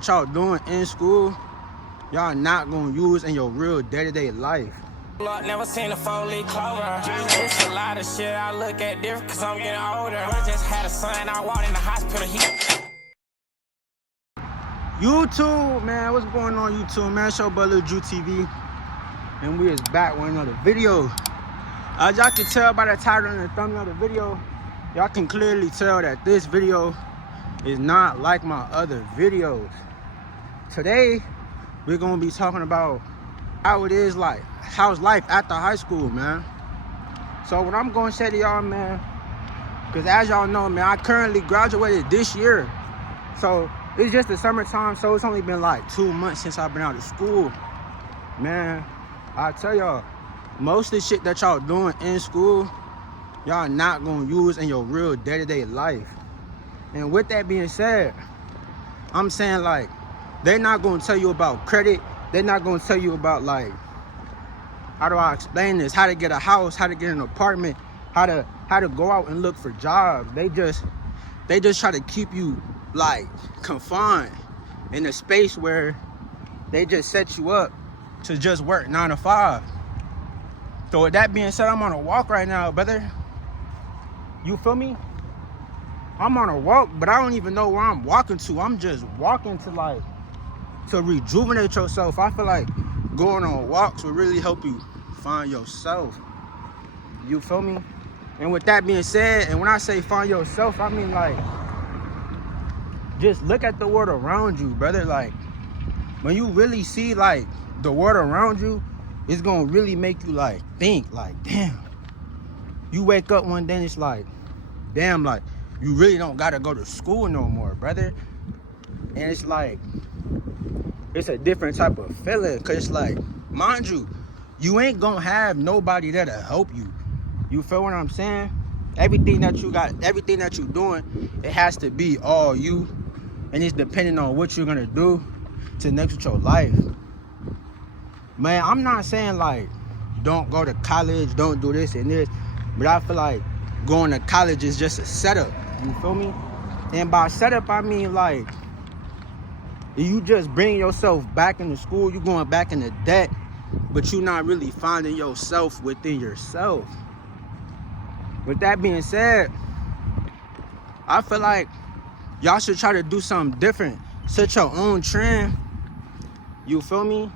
What y'all doing in school, y'all not gonna use in your real day-to-day life. Lord, never seen a 4-leaf clover. It's a lot of shit I look at different cause I'm getting older. I just had a son, I walked in the hospital. YouTube, man, what's going on YouTube, man? It's your boy Lil Drew TV, and we is back with another video. As y'all can tell by the title and the thumbnail of the video, y'all can clearly tell that this video is not like my other videos. Today, we're gonna be talking about how it is like, how's life after high school, man. So what I'm gonna say to y'all, man, because as y'all know, man, I currently graduated this year. So it's just the summertime, so it's only been like 2 months since I've been out of school. Man, I tell y'all, most of the shit that y'all doing in school, y'all not gonna use in your real day-to-day life. And with that being said, I'm saying, like, they're not gonna tell you about credit. They're not gonna tell you about, like, how do I explain this? How to get a house, how to get an apartment, how to go out and look for jobs. They just try to keep you, like, confined in a space where they just set you up to just work 9 to 5. So with that being said, I'm on a walk right now, brother. You feel me? I'm on a walk, but I don't even know where I'm walking to. I'm just walking to, like, to rejuvenate yourself. I feel like going on walks will really help you find yourself. You feel me? And with that being said, and when I say find yourself, I mean, like, just look at the world around you, brother. Like, when you really see, like, the world around you, it's gonna really make you, like, think, like, damn. You wake up one day and it's like, damn, like, you really don't gotta go to school no more, brother. And it's like, it's a different type of feeling, because it's like, mind you, you ain't gonna have nobody there to help you. You feel what I'm saying? Everything that you got, everything that you're doing, it has to be all you, and it's depending on what you're gonna do to next with your life. Man, I'm not saying, like, don't go to college, don't do this and this, but I feel like going to college is just a setup. You feel me? And by setup, I mean, like, you just bring yourself back into school, you going back into debt, but you're not really finding yourself within yourself. With that being said, I feel like y'all should try to do something different. Set your own trend. You feel me?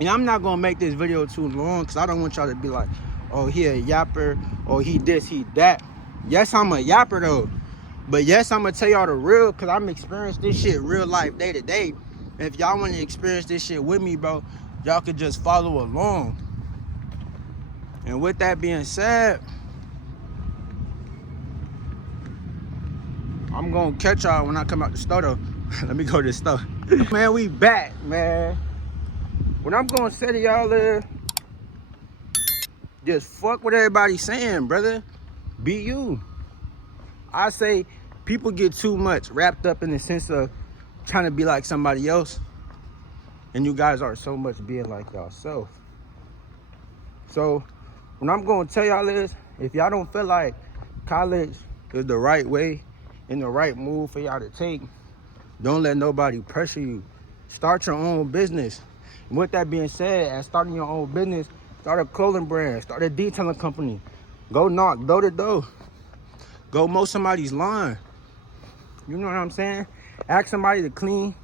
And I'm not gonna make this video too long because I don't want y'all to be like, oh, he a yapper, or he this, he that. Yes, I'm a yapper though. But yes, I'm gonna tell y'all the real, because I'm experiencing this shit real life day to day. And if y'all want to experience this shit with me, bro, y'all could just follow along. And with that being said, I'm gonna catch y'all when I come out the store though. Let me go to the store. Man, we back, man. What I'm gonna say to y'all is, just fuck what everybody's saying, brother. Be you. I say people get too much wrapped up in the sense of trying to be like somebody else, and you guys are so much being like yourself. So what I'm gonna tell y'all is, if y'all don't feel like college is the right way and the right move for y'all to take, don't let nobody pressure you. Start your own business. And with that being said, as starting your own business, start a clothing brand, start a detailing company. Go knock door to door. Go mow somebody's lawn. You know what I'm saying? Ask somebody to clean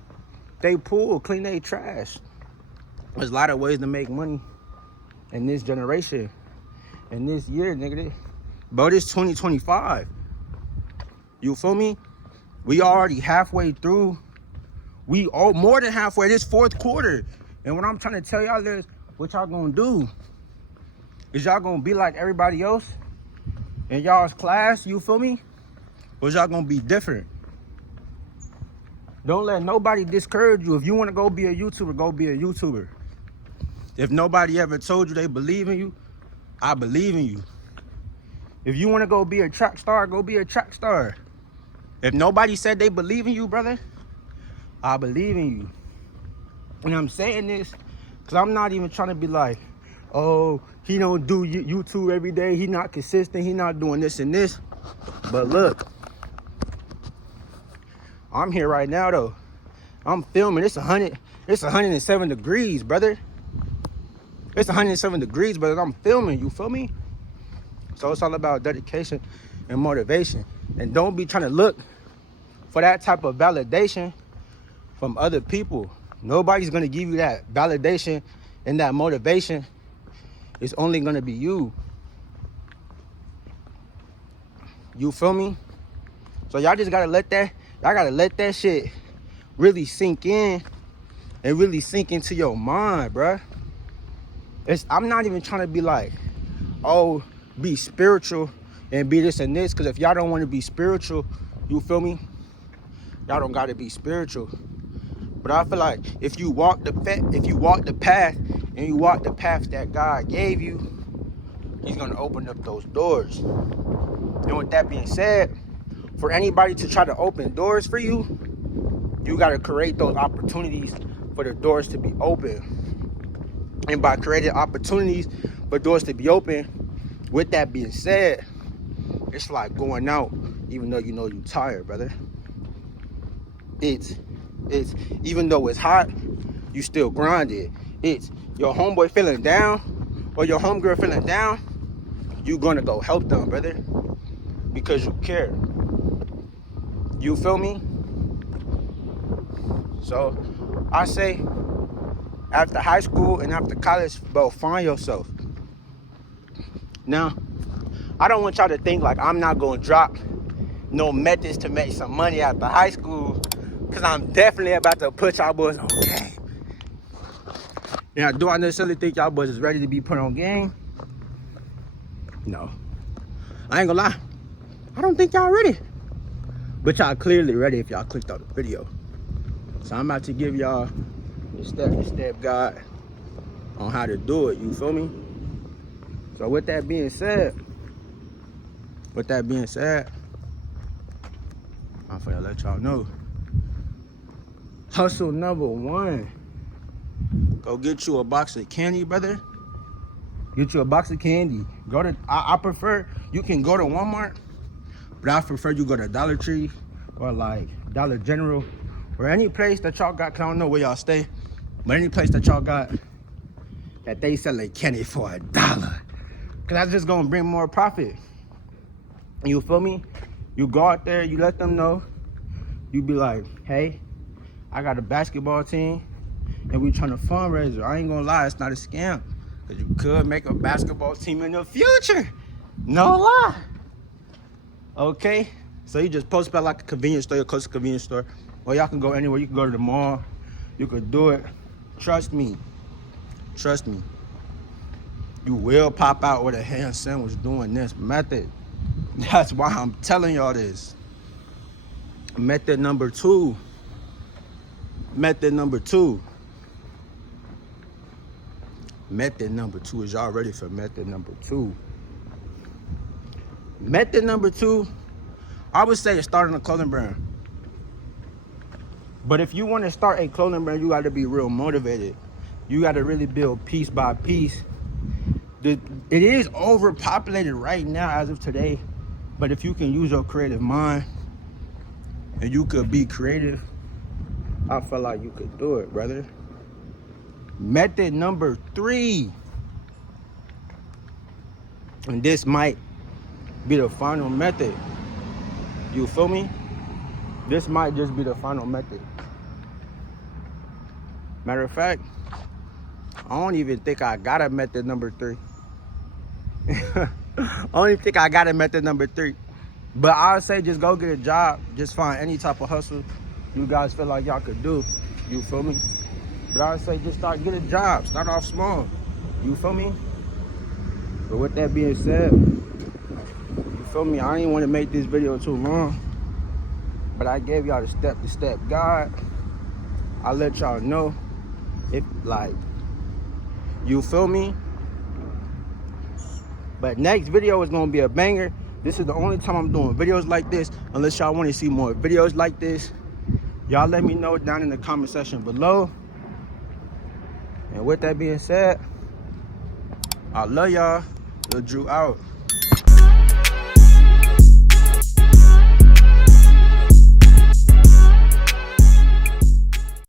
they pool, clean their trash. There's a lot of ways to make money in this generation. In this year, nigga. Bro, this 2025. You feel me? We already halfway through. We all more than halfway this fourth quarter. And what I'm trying to tell y'all is, what y'all gonna do is y'all gonna be like everybody else in y'all's class, you feel me? Or y'all gonna be different? Don't let nobody discourage you. If you wanna go be a YouTuber, go be a YouTuber. If nobody ever told you they believe in you, I believe in you. If you wanna go be a track star, go be a track star. If nobody said they believe in you, brother, I believe in you. And I'm saying this because I'm not even trying to be like, oh, he don't do YouTube every day, he not consistent, he not doing this and this. But look, I'm here right now though. I'm filming. It's 107 degrees, brother. It's 107 degrees, brother. I'm filming. You feel me? So it's all about dedication and motivation. And don't be trying to look for that type of validation from other people. Nobody's gonna give you that validation and that motivation. It's only gonna be you. You feel me? So y'all just gotta let that shit really sink in and really sink into your mind, bruh. I'm not even trying to be like, oh, be spiritual and be this and this, because if y'all don't want to be spiritual, you feel me? Y'all don't gotta be spiritual. But I feel like if you walk the path and you walk the path that God gave you, He's gonna open up those doors. And with that being said, for anybody to try to open doors for you, you gotta create those opportunities for the doors to be open. And by creating opportunities for doors to be open, with that being said, it's like going out even though you know you're tired, brother. It's even though it's hot, you still grinded. It's your homeboy feeling down or your homegirl feeling down, you gonna go help them, brother, because you care. You feel me? So I say, after high school and after college, bro, find yourself. Now, I don't want y'all to think like I'm not gonna drop no methods to make some money after high school, because I'm definitely about to put y'all boys on game. Now, do I necessarily think y'all boys is ready to be put on game? No. I ain't gonna lie. I don't think y'all ready. But y'all clearly ready if y'all clicked on the video. So I'm about to give y'all the step-to-step guide on how to do it, you feel me? So with that being said, I'm finna let y'all know. Hustle number one. Go get you a box of candy, brother. Get you a box of candy. Go to, I prefer, you can go to Walmart, but I prefer you go to Dollar Tree or like Dollar General or any place that y'all got, 'cause I don't know where y'all stay, but any place that y'all got that they selling candy for $1. 'Cause that's just gonna bring more profit. You feel me? You go out there, you let them know. You be like, hey, I got a basketball team and we trying to fundraiser. I ain't gonna lie, it's not a scam. 'Cause you could make a basketball team in the future. No lie. Okay? So you just post about like a convenience store, your closest convenience store. Or y'all can go anywhere. You can go to the mall. You could do it. Trust me. Trust me. You will pop out with a ham sandwich doing this method. That's why I'm telling y'all this. Method number two. Method number two. Method number two. Is y'all ready for method number two? Method number two, I would say, is starting a clothing brand. But if you want to start a clothing brand, you got to be real motivated. You got to really build piece by piece. It is overpopulated right now as of today. But if you can use your creative mind and you could be creative, I feel like you could do it, brother. Method number three. And this might be the final method. You feel me? This might just be the final method. Matter of fact, I don't even think I got a method number three. I don't even think I got a method number three. But I would say just go get a job. Just find any type of hustle you guys feel like y'all could do. You feel me? But I would say just get a job. Start off small. You feel me? But with that being said, you feel me? I didn't want to make this video too long. But I gave y'all the step-to-step guide. I let y'all know if, like, you feel me? But next video is gonna be a banger. This is the only time I'm doing videos like this. Unless y'all want to see more videos like this, y'all let me know down in the comment section below. And with that being said, I love y'all. Lil Drew out.